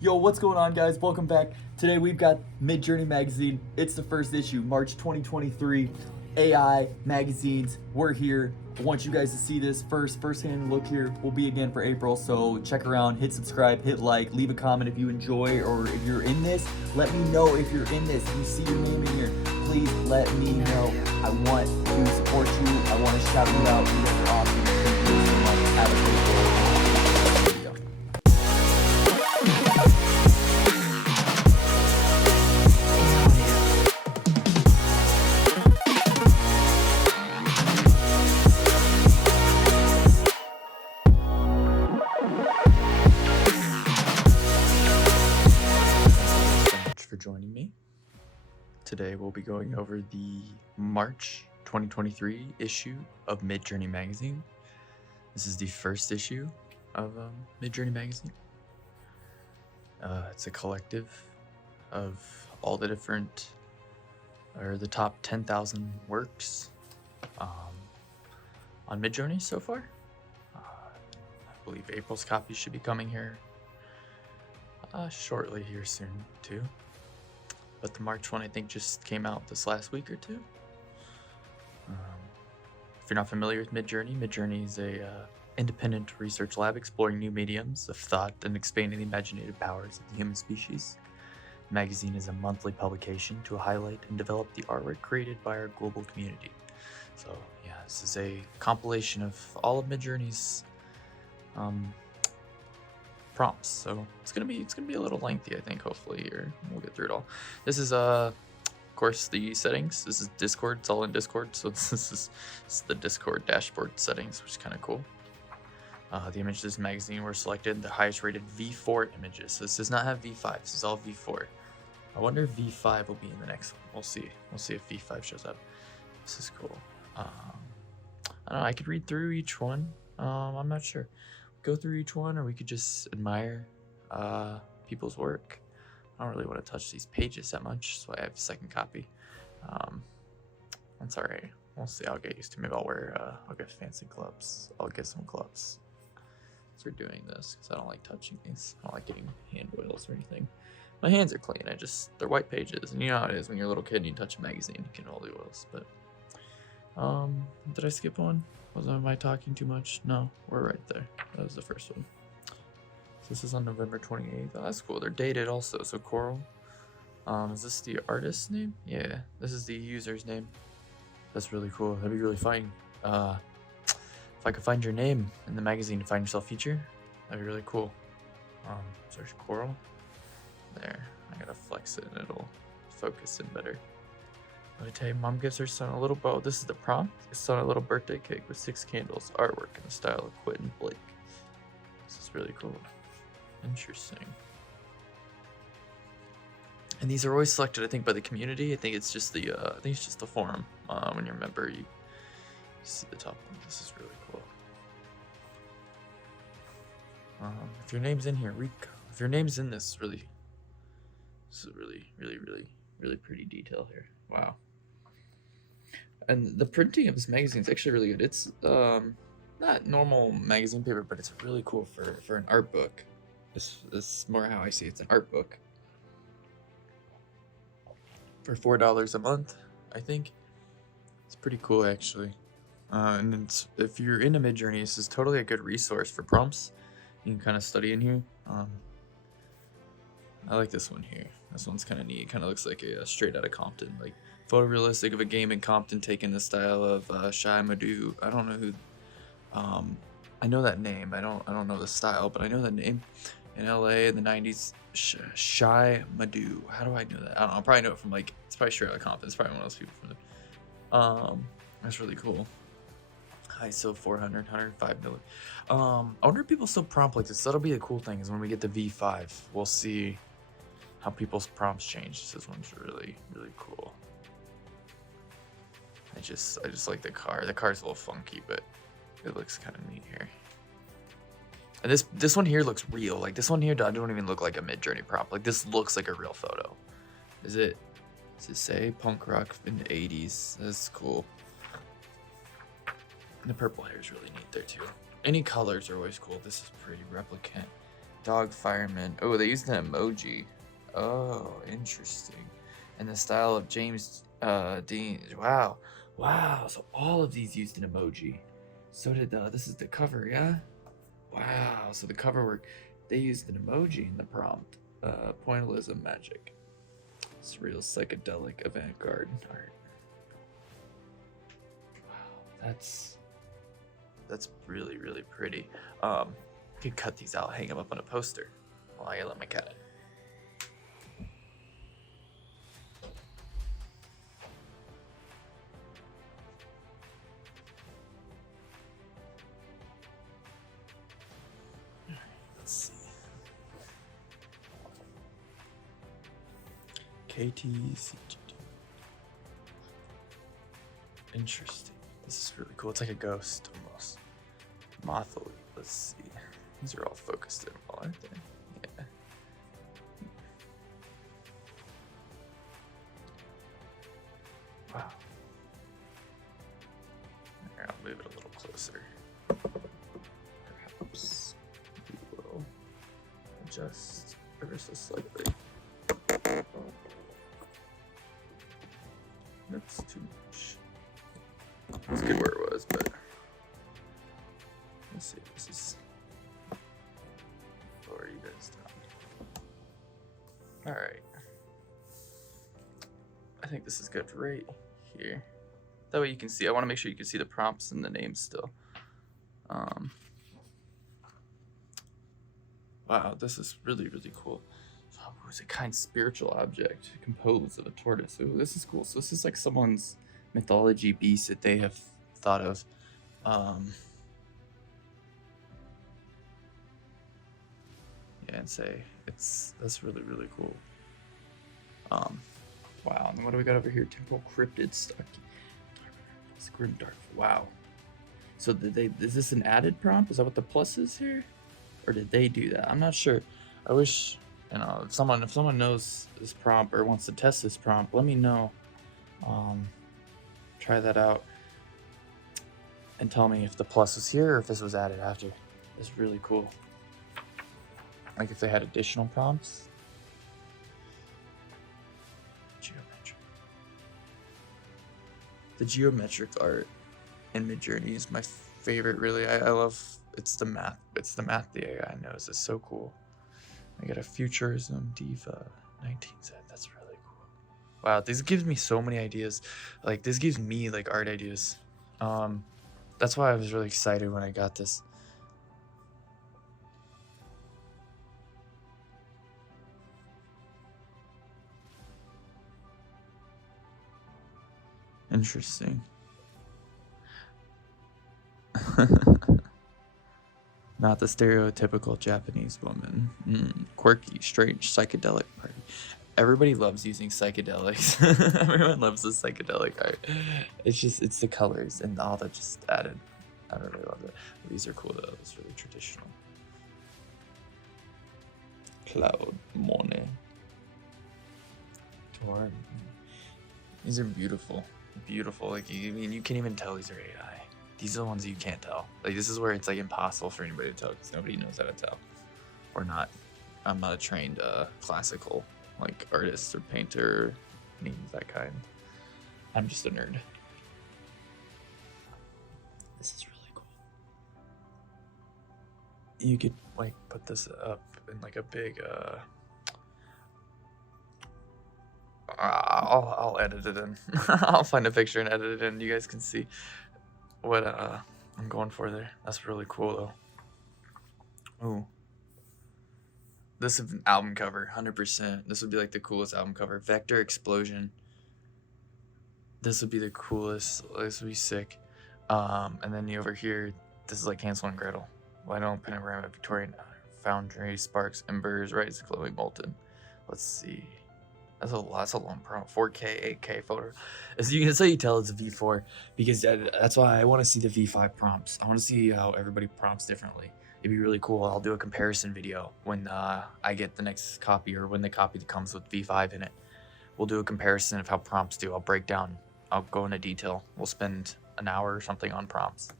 Yo, what's going on, guys? Welcome back. Today we've got Midjourney Magazine. It's the first issue, March 2023. AI magazines. We're here. I want you guys to see this first-hand look here. We'll be again for April, so check around, hit subscribe, hit like, leave a comment if you enjoy or if you're in this. Let me know if you're in this. If you see your name in here, please let me know. I want to support you. I want to shout you out. You guys are awesome. Thank you so much. Have a great day. For joining me. Today we'll be going over the March 2023 issue of Midjourney Magazine. This is the first issue of Midjourney Magazine. It's a collective of all the different, or the top 10,000 works on Midjourney so far. I believe April's copy should be coming here shortly here soon too. But the March one, I think, just came out this last week or two. If you're not familiar with Midjourney, Midjourney is a independent research lab exploring new mediums of thought and expanding the imaginative powers of the human species. The magazine is a monthly publication to highlight and develop the artwork created by our global community. So yeah, this is a compilation of all of Midjourney's prompts, so it's gonna be a little lengthy, I think. Hopefully, or we'll get through it all. This is of course the settings. This is Discord. It's all in Discord, so this is the Discord dashboard settings, which is kind of cool. The images of this magazine were selected the highest rated V4 images. So this does not have V5. This is all V4. I wonder if V5 will be in the next one. We'll see. We'll see if V5 shows up. This is cool. I don't know. I could read through each one. I'm not sure. Go through each one, or we could just admire people's work. I don't really want to touch these pages that much, so I have a second copy. That's all right. We'll see. I'll get used to it. Maybe I'll get fancy gloves. I'll get some gloves as we're doing this, because I don't like touching these. I don't like getting hand oils or anything. My hands are clean. They're white pages, and you know how it is when you're a little kid and you touch a magazine, you get all the oils. But did I skip one? Am I talking too much? No, we're right there. That was the first one. So this is on November 28th. Oh, that's cool. They're dated also. So Coral. Is this the artist's name? Yeah, this is the user's name. That's really cool. That'd be really fun. If I could find your name in the magazine to find yourself feature, that'd be really cool. Search Coral. There. I gotta flex it and it'll focus in better. Let me tell you, mom gives her son a little bow. This is the prompt. His son a little birthday cake with 6 candles. Artwork in the style of Quentin Blake. This is really cool. Interesting. And these are always selected, I think, by the community. I think it's just the forum. When you're a member, you see the top one. This is really cool. If your name's in here, Rico. If your name's in this is really pretty detail here. Wow. And the printing of this magazine is actually really good. It's not normal magazine paper, but it's really cool for an art book. This is more how I see it. It's an art book. For $4 a month, I think. It's pretty cool, actually. And if you're into Midjourney, this is totally a good resource for prompts. You can kind of study in here. I like this one here. This one's kind of neat. It kind of looks like a straight out of Compton, like photorealistic of a game in Compton, taking the style of Shy Madhu. I don't know who. I know that name. I don't know the style, but I know that name. In LA in the 90s, Shy Madhu. How do I know that? I don't know. I probably know it from it's probably straight out of Compton. It's probably one of those people from there. That's really cool. ISO 400, 105 milli. I wonder if people still prompt like this. That'll be a cool thing, is when we get the V5, we'll see how people's prompts change. This one's really cool. I just like the car. The car's a little funky, but it looks kind of neat here. And this one here looks real. Like this one here, I don't even look like a Midjourney prompt. Like this looks like a real photo. Does it say punk rock in the 80s? That's cool. The purple hair is really neat there too. Any colors are always cool. This is pretty replicant. Dog fireman. Oh, they used an emoji. Oh, interesting. And the style of James Dean. Wow. Wow. So all of these used an emoji. So did this is the cover, yeah? Wow. So the cover work, they used an emoji in the prompt. Pointillism magic. It's real psychedelic avant-garde art. Wow, that's really, really pretty. Could cut these out, hang them up on a poster while I let my cat in. Let's see. KTCGD. Interesting. This is really cool. It's like a ghost almost. Mothily. Let's see. These are all focused in well, aren't they? Yeah. Wow. Here, I'll move it a little closer. Perhaps we will adjust ever so slightly. That's too much. It's good where it was, but let's see. This is lower you guys down. All right. I think this is good right here. That way you can see. I want to make sure you can see the prompts and the names still. Wow, this is really, really cool. Oh, it's a kind spiritual object composed of a tortoise. Ooh, this is cool. So this is like someone's mythology beast that they have thought of. Yeah, and say that's really, really cool. Wow, and then what do we got over here? Temporal cryptid stuck. Grim dark. Wow. So is this an added prompt? Is that what the plus is here? Or did they do that? I'm not sure. I wish, if someone knows this prompt or wants to test this prompt, let me know. Try that out and tell me if the plus was here or if this was added after. It's really cool. Like if they had additional prompts. Geometric. The geometric art in Midjourney is my favorite, really. I love it's the math the AI knows. It's so cool. I got a futurism diva 19Z. That's really cool. Wow, this gives me so many ideas. Like this gives me like art ideas. That's why I was really excited when I got this. Interesting. Not the stereotypical Japanese woman. Quirky, strange, psychedelic party. Everybody loves using psychedelics. Everyone loves the psychedelic art. It's the colors and all that just added. I really love it. These are cool though. It's really traditional. Cloud morning. These are beautiful. Beautiful. Like you can't even tell these are AI. These are the ones you can't tell. Like this is where it's like impossible for anybody to tell because nobody knows how to tell. Or not. I'm not a trained classical like artist or painter, means that kind. I'm just a nerd. This is really cool. You could like put this up in like a big I'll edit it in. I'll find a picture and edit it in. You guys can see what I'm going for there. That's really cool though. Ooh. This is an album cover, 100%. This would be like the coolest album cover. Vector Explosion. This would be the coolest. This would be sick. And then you over here, this is like Hansel and Gretel. Lino, Panorama, Victorian Foundry, Sparks, Embers, Rise, Glowing Molten. Let's see. That's a long promo. 4K, 8K photo. As you tell, it's a V4 because that's why I want to see the V5 prompts. I want to see how everybody prompts differently. It'd be really cool. I'll do a comparison video when I get the next copy or when the copy that comes with V5 in it. We'll do a comparison of how prompts do. I'll break down. I'll go into detail. We'll spend an hour or something on prompts,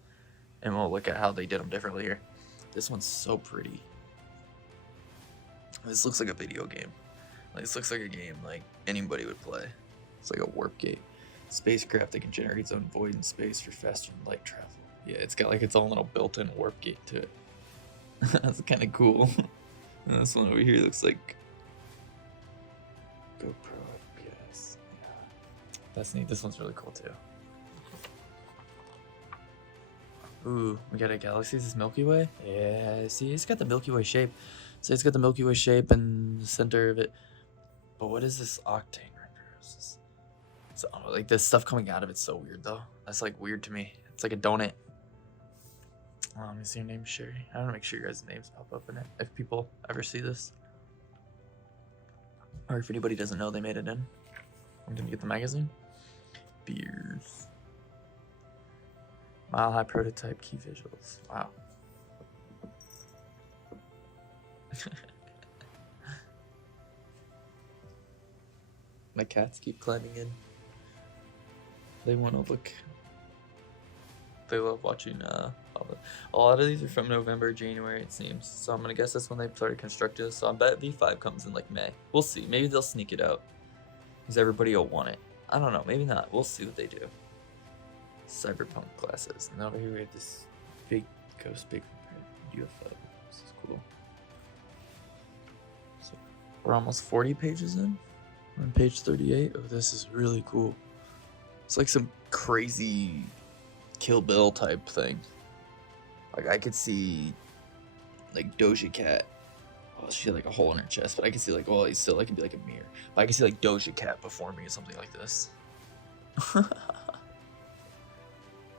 and we'll look at how they did them differently here. This one's so pretty. This looks like a video game. Like, this looks like a game like anybody would play. It's like a warp gate. Spacecraft that can generate its own void in space for faster than light travel. Yeah, it's got like its own little built-in warp gate to it. That's kind of cool. And this one over here looks like GoPro, I guess. Yeah. That's neat. This one's really cool too. Ooh, we got a galaxy. Is this Milky Way? Yeah, see, it's got the Milky Way shape. So it's got the Milky Way shape in the center of it. But what is this octane render? So, like, this stuff coming out of it's so weird, though. That's, like, weird to me. It's like a donut. Let me see your name, Sherry. I want to make sure your guys' names pop up in it if people ever see this. Or if anybody doesn't know they made it in. I'm going to get the magazine. Beers. Mile High Prototype Key Visuals. Wow. My cats keep climbing in. They want to look. They love watching a lot of these are from November, January, it seems. So I'm gonna guess that's when they started constructing this. So I bet V5 comes in like May. We'll see. Maybe they'll sneak it out because everybody will want it. I don't know. Maybe not. We'll see what they do. Cyberpunk glasses. And over here we have this big ghost, big UFO. This is cool. So we're almost 40 pages in. We're on page 38. Oh, this is really cool. It's like some crazy Kill Bill type thing. Like, I could see like Doja Cat. Oh, she had like a hole in her chest, but I can see like, well, it's still like, it can be like a mirror. But I can see like Doja Cat performing or something like this.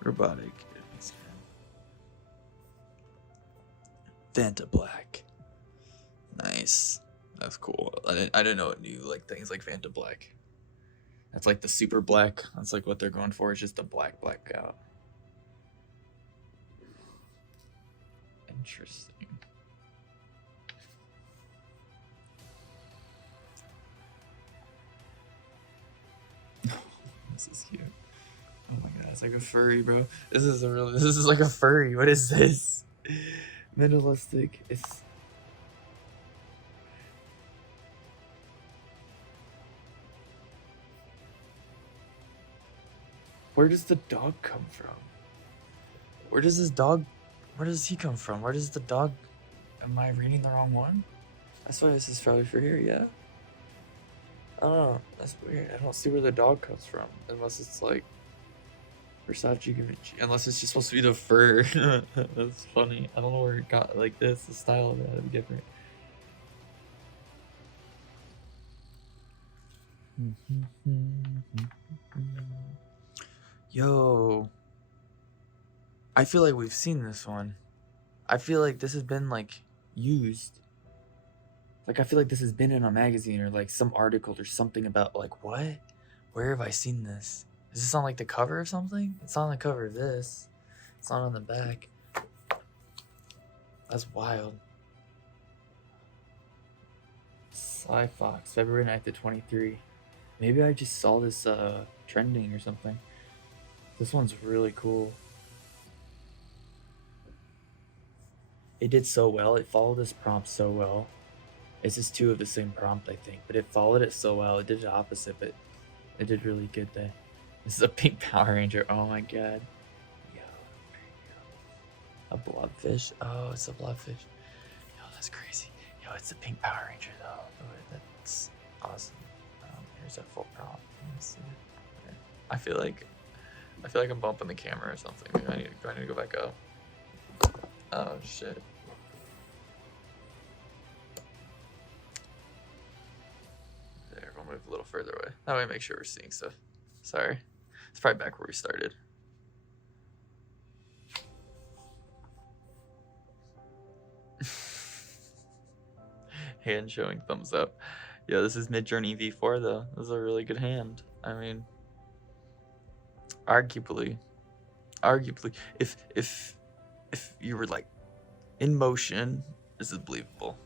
Robotic. Vanta Black. Nice. That's cool. I didn't know it knew like things like Vanta Black. That's like the super black. That's like what they're going for. It's just a black out. Interesting. This is cute. Oh my god, it's like a furry, bro. This is like a furry. What is this? Minimalistic. It's where does the dog come from? Where does he come from? Where does the dog... Am I reading the wrong one? That's why this is probably for here, yeah? I don't know. That's weird. I don't see where the dog comes from. Unless it's like... Versace Givenchy. Unless it's just supposed to be the fur. That's funny. I don't know where it got like this. The style of it would be different. Yo, I feel like we've seen this one. I feel like this has been like used. Like, I feel like this has been in a magazine or like some article or something about like, what? Where have I seen this? Is this on like the cover of something? It's on the cover of this. It's not on the back. That's wild. Sly Fox, February 9th of 23. Maybe I just saw this trending or something. This one's really cool. It did so well. It followed this prompt so well. It's just two of the same prompt, I think. But it followed it so well. It did the opposite, but it did really good there. This is a pink Power Ranger. Oh my god. Yo, a blobfish. Oh, it's a blobfish. Yo, that's crazy. Yo, it's the pink Power Ranger though. Oh, that's awesome. Here's a full prompt. Let me see. Okay. I feel like I'm bumping the camera or something. Do I need to go back up? Oh shit. There, we'll move a little further away. That way, make sure we're seeing stuff. Sorry. It's probably back where we started. Hand showing thumbs up. Yeah, this is Midjourney V4 though. This is a really good hand. I mean, arguably, if you were like in motion, this is believable.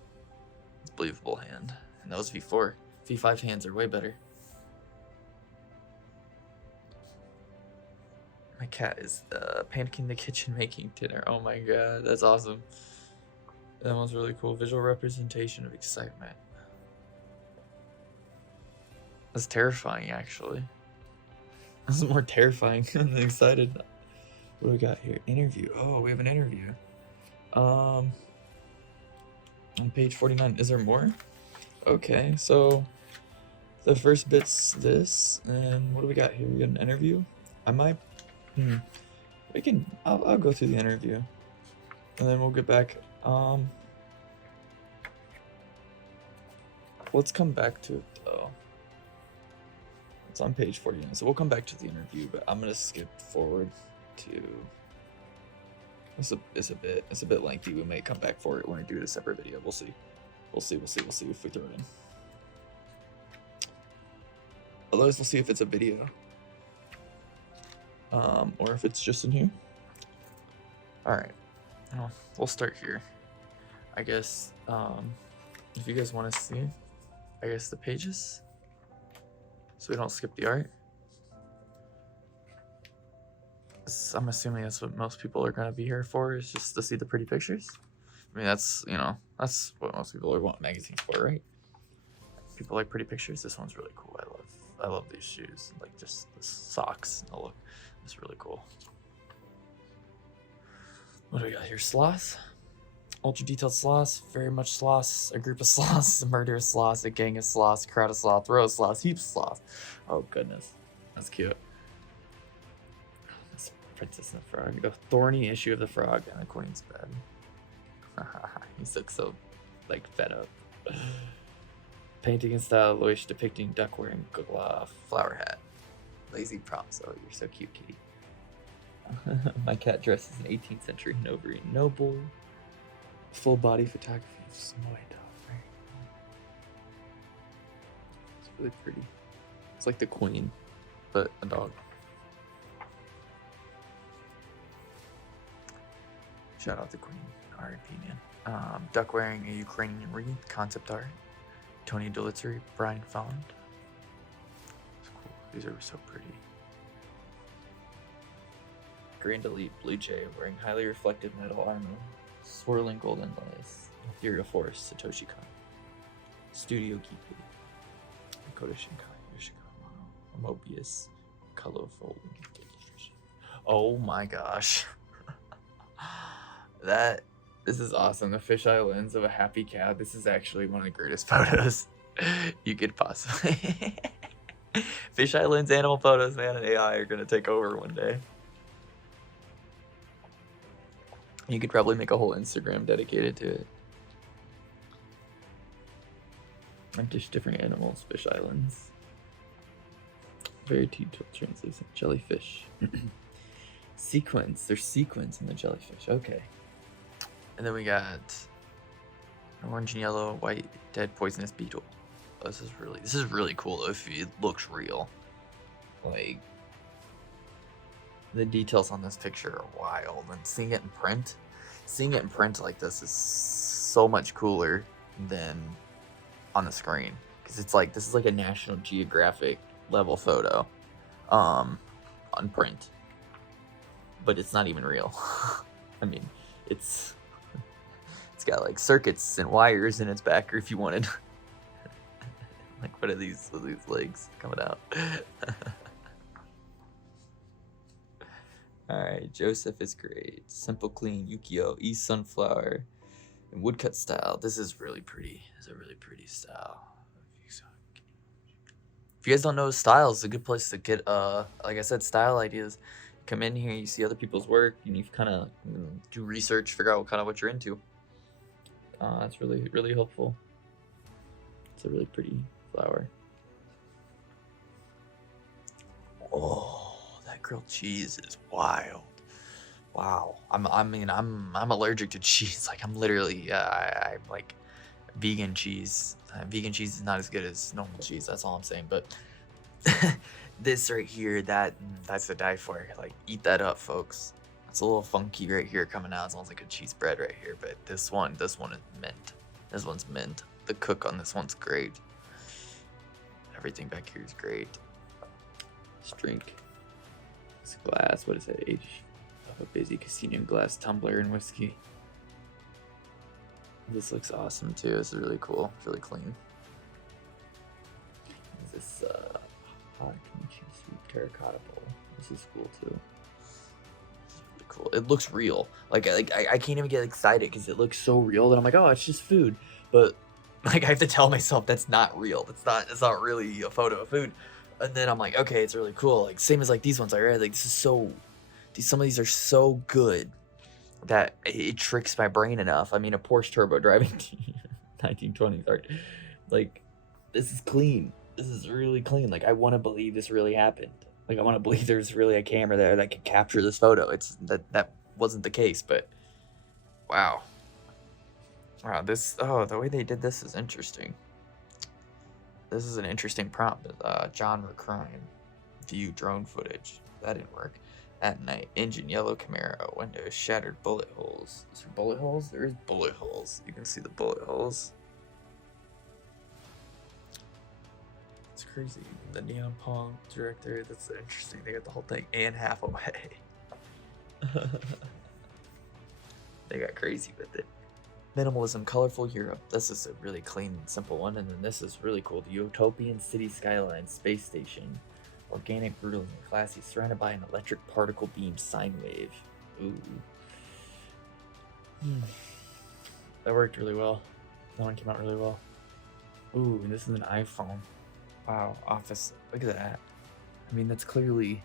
It's a believable hand. And that was V4. V5 hands are way better. My cat is panicking in the kitchen making dinner. Oh my god, that's awesome. That one's really cool. Visual representation of excitement. That's terrifying, actually. That's more terrifying than excited. What do we got here? Interview. Oh, we have an interview. On page 49. Is there more? Okay, so the first bit's this, and what do we got here? We got an interview. I might. We can. I'll go through the interview, and then we'll get back. Let's come back to it though. It's on page 49, so we'll come back to the interview, but I'm gonna skip forward to. It's a bit lengthy. We may come back for it when I do it a separate video. We'll see. We'll see if we throw it in. Otherwise, we'll see if it's a video. Or if it's just in here. Alright. Well, we'll start here. I guess, if you guys want to see, I guess, the pages. So we don't skip the art. I'm assuming that's what most people are going to be here for, is just to see the pretty pictures. I mean, that's, that's what most people want magazines for, right? People like pretty pictures. This one's really cool. I love these shoes. Like, just the socks. The look. It's really cool. What do we got here? Sloths. Ultra detailed sloths. Very much sloths. A group of sloths. A murderous sloths. A gang of sloths. A crowd of sloths. Row of sloths. Heaps of sloths. Oh, goodness. That's cute. This Princess and the Frog. A thorny issue of the frog and the queen's bed. He's so, like, fed up. Painting in style, Loish depicting duck wearing flower hat. Lazy prompts. Oh, you're so cute, kitty. My cat dresses in 18th century noble, full body photography of Samoyed dog. It's really pretty. It's like the queen, but a dog. Shout out to Queen. R.I.P. man. Duck wearing a Ukrainian wreath. Concept art. Tony Dolitzery, Brian Fond. It's cool. These are so pretty. Grand Elite Blue Jay wearing highly reflective metal armor, swirling golden lights. Ethereal Forest, Satoshi Kon. Studio Kipu. Makoto Shinkai, Yoshikawa, Mobius, colorful illustration. Oh my gosh. This is awesome. The fisheye lens of a happy cat. This is actually one of the greatest photos you could possibly. Fisheye lens animal photos, man, and AI are gonna take over one day. You could probably make a whole Instagram dedicated to it. And just different animals, fish islands. Very detailed translucent jellyfish. Sequins. There's sequins in the jellyfish. Okay. And then we got an orange and yellow, white, dead poisonous beetle. Oh, this is really cool if it looks real. Like, the details on this picture are wild, and seeing it in print like this is so much cooler than on the screen, because it's like, this is like a National Geographic level photo on print, but it's not even real. I mean, it's got like circuits and wires in its back, or if you wanted like, what are these legs coming out? Alright, Joseph is great. Simple Clean, Yukio, East Sunflower, and woodcut style. This is really pretty. It's a really pretty style. If you guys don't know style, it's a good place to get, like I said, style ideas. Come in here, you see other people's work, and you kind of do research, figure out what you're into. That's really, really helpful. It's a really pretty flower. Oh, that grilled cheese is wild. Wow. I'm allergic to cheese. Like, I'm literally, I'm like vegan cheese. Vegan cheese is not as good as normal cheese. That's all I'm saying. But this right here, that's to die for. Like, eat that up, folks. It's a little funky right here coming out. It sounds like a cheese bread right here. But this one is mint. This one's mint. The cook on this one's great. Everything back here is great. Let's drink. This glass, what is that age? Of a busy casino glass tumbler and whiskey. This looks awesome too. This is really cool. It's really clean. This hot kimchi soup terracotta bowl. This is cool too. This is really cool. It looks real. Like I can't even get excited because it looks so real that I'm like, oh, it's just food. But like I have to tell myself that's not real. It's not really a photo of food. And then I'm like, okay, it's really cool. Like same as like these ones I read. Like this is so. Some of these are so good that it tricks my brain enough. I mean, a Porsche turbo driving 1920s art. Like this is clean. This is really clean. Like I want to believe this really happened. Like I want to believe there's really a camera there that could capture this photo. It's that wasn't the case, but wow. Wow, this the way they did this is interesting. This is an interesting prompt. Genre crime. View drone footage. That didn't work. At night, engine yellow Camaro, windows shattered, bullet holes. Is there bullet holes? There is bullet holes. You can see the bullet holes. It's crazy. The neon palm director. That's interesting. They got the whole thing and half away. They got crazy with it. Minimalism, colorful Europe. This is a really clean, simple one. And then this is really cool. The utopian city skyline, space station. Organic, brutal, and classy, surrounded by an electric particle beam sine wave. Ooh. That worked really well. That one came out really well. Ooh, and this is an iPhone. Wow, office. Look at that. I mean, that's clearly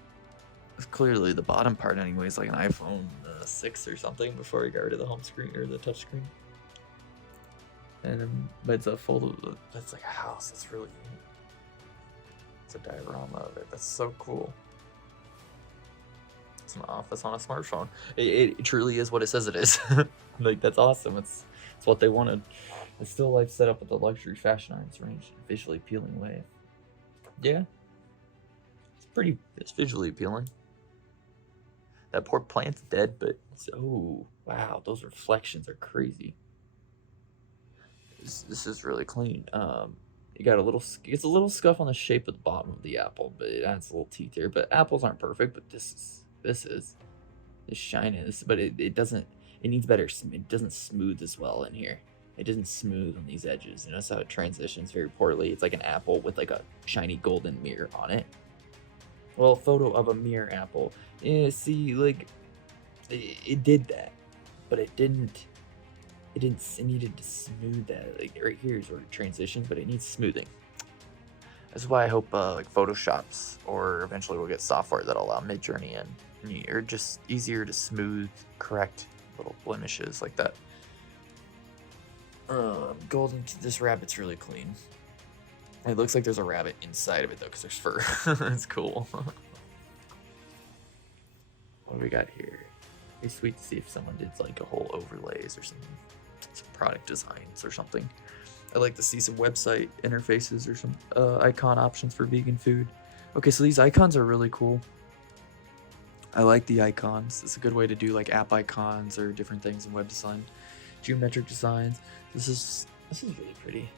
the bottom part anyways, like an iPhone 6 or something before we got rid of the home screen or the touch screen. And but it's a full, that's like a house. That's really neat. It's a diorama of it. That's so cool. It's an office on a smartphone. It truly is what it says it is. Like that's awesome. It's what they wanted. It's still life set up with the luxury fashion items range in a visually appealing way. Yeah. It's visually appealing. That poor plant's dead, but oh wow, those reflections are crazy. This is really clean. You got it's a little scuff on the shape of the bottom of the apple, but it adds a little teeth here. But apples aren't perfect, but this is shiny. But it doesn't. It needs better. It doesn't smooth as well in here. It doesn't smooth on these edges. You notice how it transitions very poorly. It's like an apple with like a shiny golden mirror on it. Well, a photo of a mirror apple. Yeah, see, like it did that, but it didn't. It needed to smooth that. Like right here is where it transitions, but it needs smoothing. That's why I hope like Photoshops or eventually we'll get software that'll allow Midjourney in, or just easier to smooth, correct little blemishes like that. Golden. This rabbit's really clean. It looks like there's a rabbit inside of it though, because there's fur. It's cool. What do we got here? It'd be sweet to see if someone did like a whole overlays or something. Some product designs or something. I'd like to see some website interfaces or some icon options for vegan food. Okay, so these icons are really cool. I like the icons. It's a good way to do like app icons or different things in web design. Geometric designs. This is really pretty.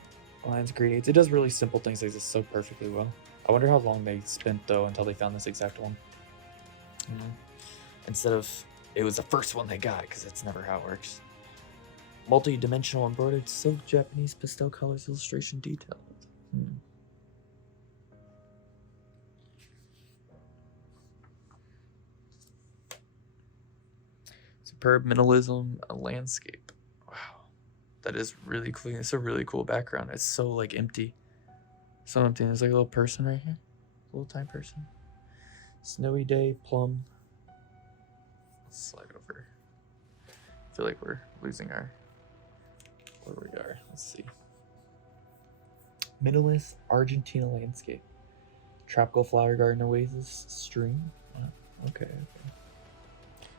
Lines gradients. It does really simple things like this so perfectly well. I wonder how long they spent though until they found this exact one. Instead of it was the first one they got, because that's never how it works. Multi-dimensional embroidered silk, Japanese pastel colors, illustration detailed. Superb minimalism, a landscape. Wow, that is really clean. It's a really cool background. It's so like empty. So empty. There's like a little person right here, a little tiny person. Snowy day, plum. Let's slide over. I feel like we're losing our where we are. Let's see. Minimalist Argentina landscape. Tropical flower garden oasis stream. Okay.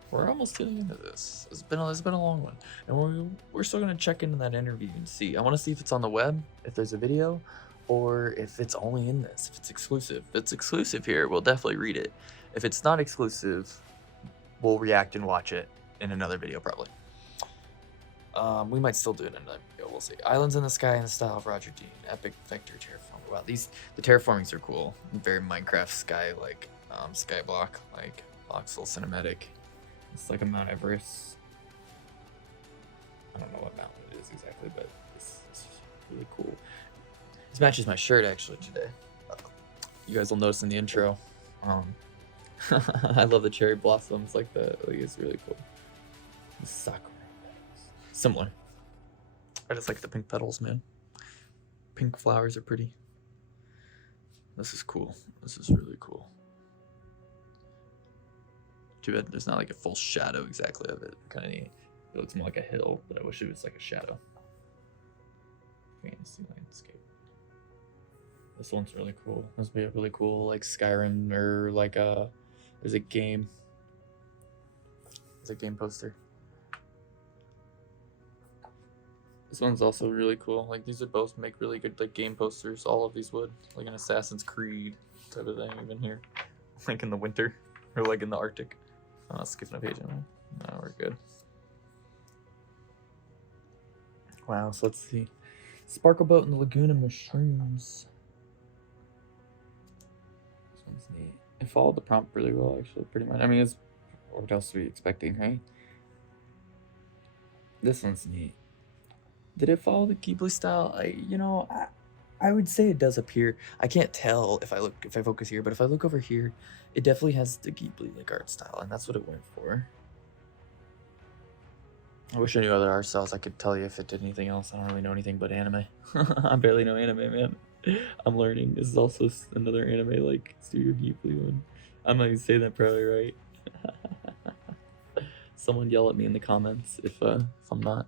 We're almost getting into this. It's been a long one, and we're still gonna check into that interview and see. I want to see if it's on the web, if there's a video, or if it's only in this. If it's exclusive. If it's exclusive here, we'll definitely read it. If it's not exclusive, we'll react and watch it in another video probably. We might still do it in another video. We'll see. Islands in the Sky in the style of Roger Dean. Epic vector terraforming. Wow, the terraformings are cool. Very Minecraft sky like skyblock like voxel cinematic. It's like a Mount Everest. I don't know what mountain it is exactly, but this is really cool. This matches my shirt actually today. You guys will notice in the intro. I love the cherry blossoms, like it's really cool. The sakura petals. Similar. I just like the pink petals, man. Pink flowers are pretty. This is cool. This is really cool. Too bad there's not like a full shadow exactly of it. Kind of neat. It looks more like a hill, but I wish it was like a shadow. Fantasy landscape. This one's really cool. This would be a really cool like Skyrim or like there's a game. It's a game poster. This one's also really cool. Like these would both make really good like game posters. All of these would, like an Assassin's Creed type of thing, even here, like in the winter or like in the Arctic. I'm not skipping a page anymore. No, we're good. Wow. So let's see. Sparkle boat in the lagoon of mushrooms. This one's neat. It followed the prompt really well, actually, pretty much. I mean, it's what else are we expecting, right? This one's neat. Did it follow the Ghibli style? I would say it does appear. I can't tell if I focus here, but if I look over here, it definitely has the Ghibli like art style, and that's what it went for. I wish I knew other art styles. I could tell you if it did anything else. I don't really know anything but anime. I barely know anime, man. I'm learning. This is also another anime like Studio Ghibli one. I'm not even saying that probably right. Someone yell at me in the comments if I'm not.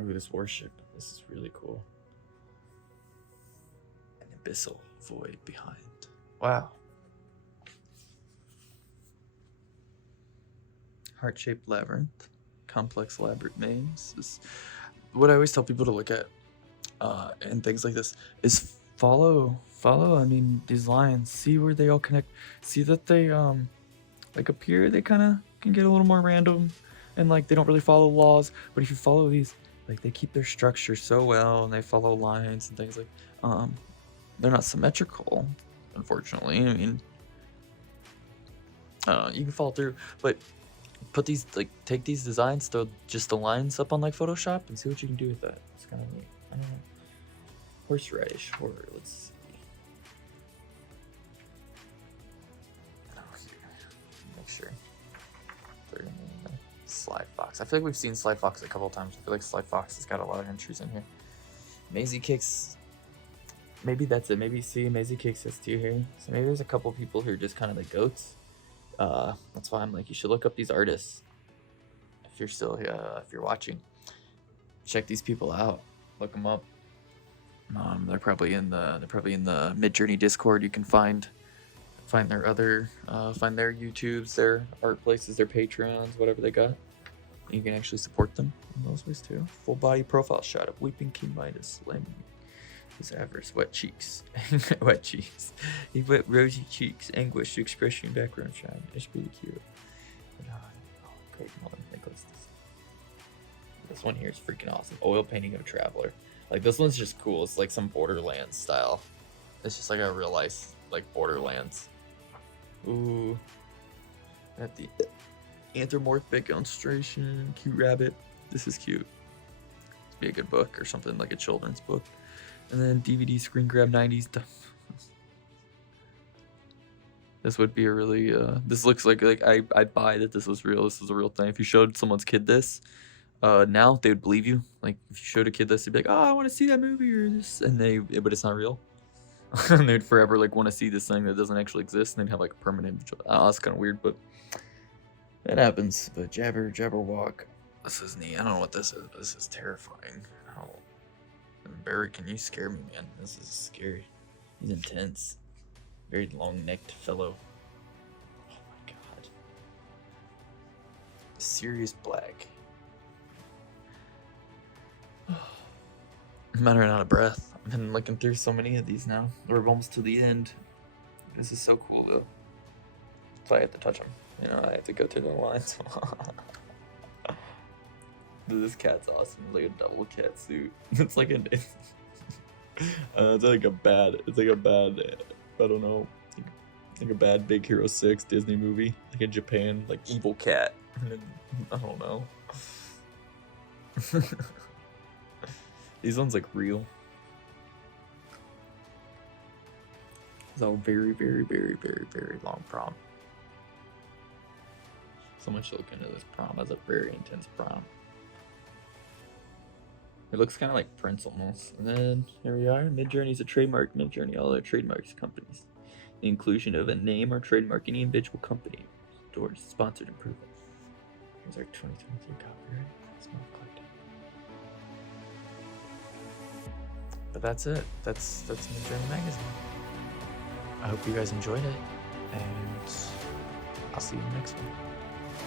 Ooh, this warship. This is really cool. An abyssal void behind. Wow. Heart-shaped labyrinth. Complex elaborate maze. This, what I always tell people to look at and things like this is follow I mean these lines, see where they all connect, see that they like up here they kind of can get a little more random and like they don't really follow laws, but if you follow these, like they keep their structure so well and they follow lines and things like they're not symmetrical, unfortunately. I mean you can follow through, but put these, like, take these designs, throw just the lines up on like Photoshop and see what you can do with that. It's kind of neat. I don't know. Horseradish horror. Let's see. Oh, here. Make sure. Sly Fox. I feel like we've seen Sly Fox a couple of times. I feel like Sly Fox has got a lot of entries in here. Maisie Kicks. Maybe that's it. Maybe see Maisie Kicks has two here. So maybe there's a couple people who are just kind of like goats. That's why I'm like, you should look up these artists. If you're still if you're watching, check these people out. Look them up. They're probably in the Midjourney Discord. You can find their other find their YouTubes, their art places, their Patreons, whatever they got. You can actually support them in those ways too. Full body profile shot of Weeping King Midas, slamming his avarice, wet cheeks, wet cheeks. He wet rosy cheeks, anguish, expression, background shine. It's pretty cute. Great moment, Nicholas. This one here is freaking awesome. Oil painting of a traveler. Like this one's just cool. It's like some Borderlands style. It's just like a real life like Borderlands. Ooh. At the anthropomorphic illustration, cute rabbit. This is cute. It'd be a good book or something like a children's book. And then DVD screen grab 90s. This would be a really this looks like I'd buy that this was real. This is a real thing. If you showed someone's kid this, now they would believe you. Like if you showed a kid this, they'd be like, "Oh, I want to see that movie or this," and but it's not real. And they'd forever like want to see this thing that doesn't actually exist, and they'd have like a permanent. That's kind of weird, but it happens. But Jabberwock, this is neat. I don't know what this is, but this is terrifying. Barry, can you scare me, man? This is scary. He's intense. Very long-necked fellow. Oh my god. Sirius Black. I'm running out of breath. I've been looking through so many of these now. We're almost to the end. This is so cool, though. So I have to touch them. You know, I have to go through the lines. This cat's awesome. It's like a double cat suit. It's like it's like a bad. I don't know. Like a bad Big Hero 6 Disney movie, like in Japan, like evil cat. I don't know. These ones like real. It's all very, very, very, very, very long prom. So much to look into this prom. That's a very intense prom. It looks kind of like Prince almost. And then here we are. Midjourney is a trademark. Midjourney, all their trademarks companies. The inclusion of a name or trademark any individual company. Doors sponsored improvement. Here's our 2023 copyright. Smart collecting. But that's it. That's Midjourney Magazine. I hope you guys enjoyed it, and I'll see you in the next one.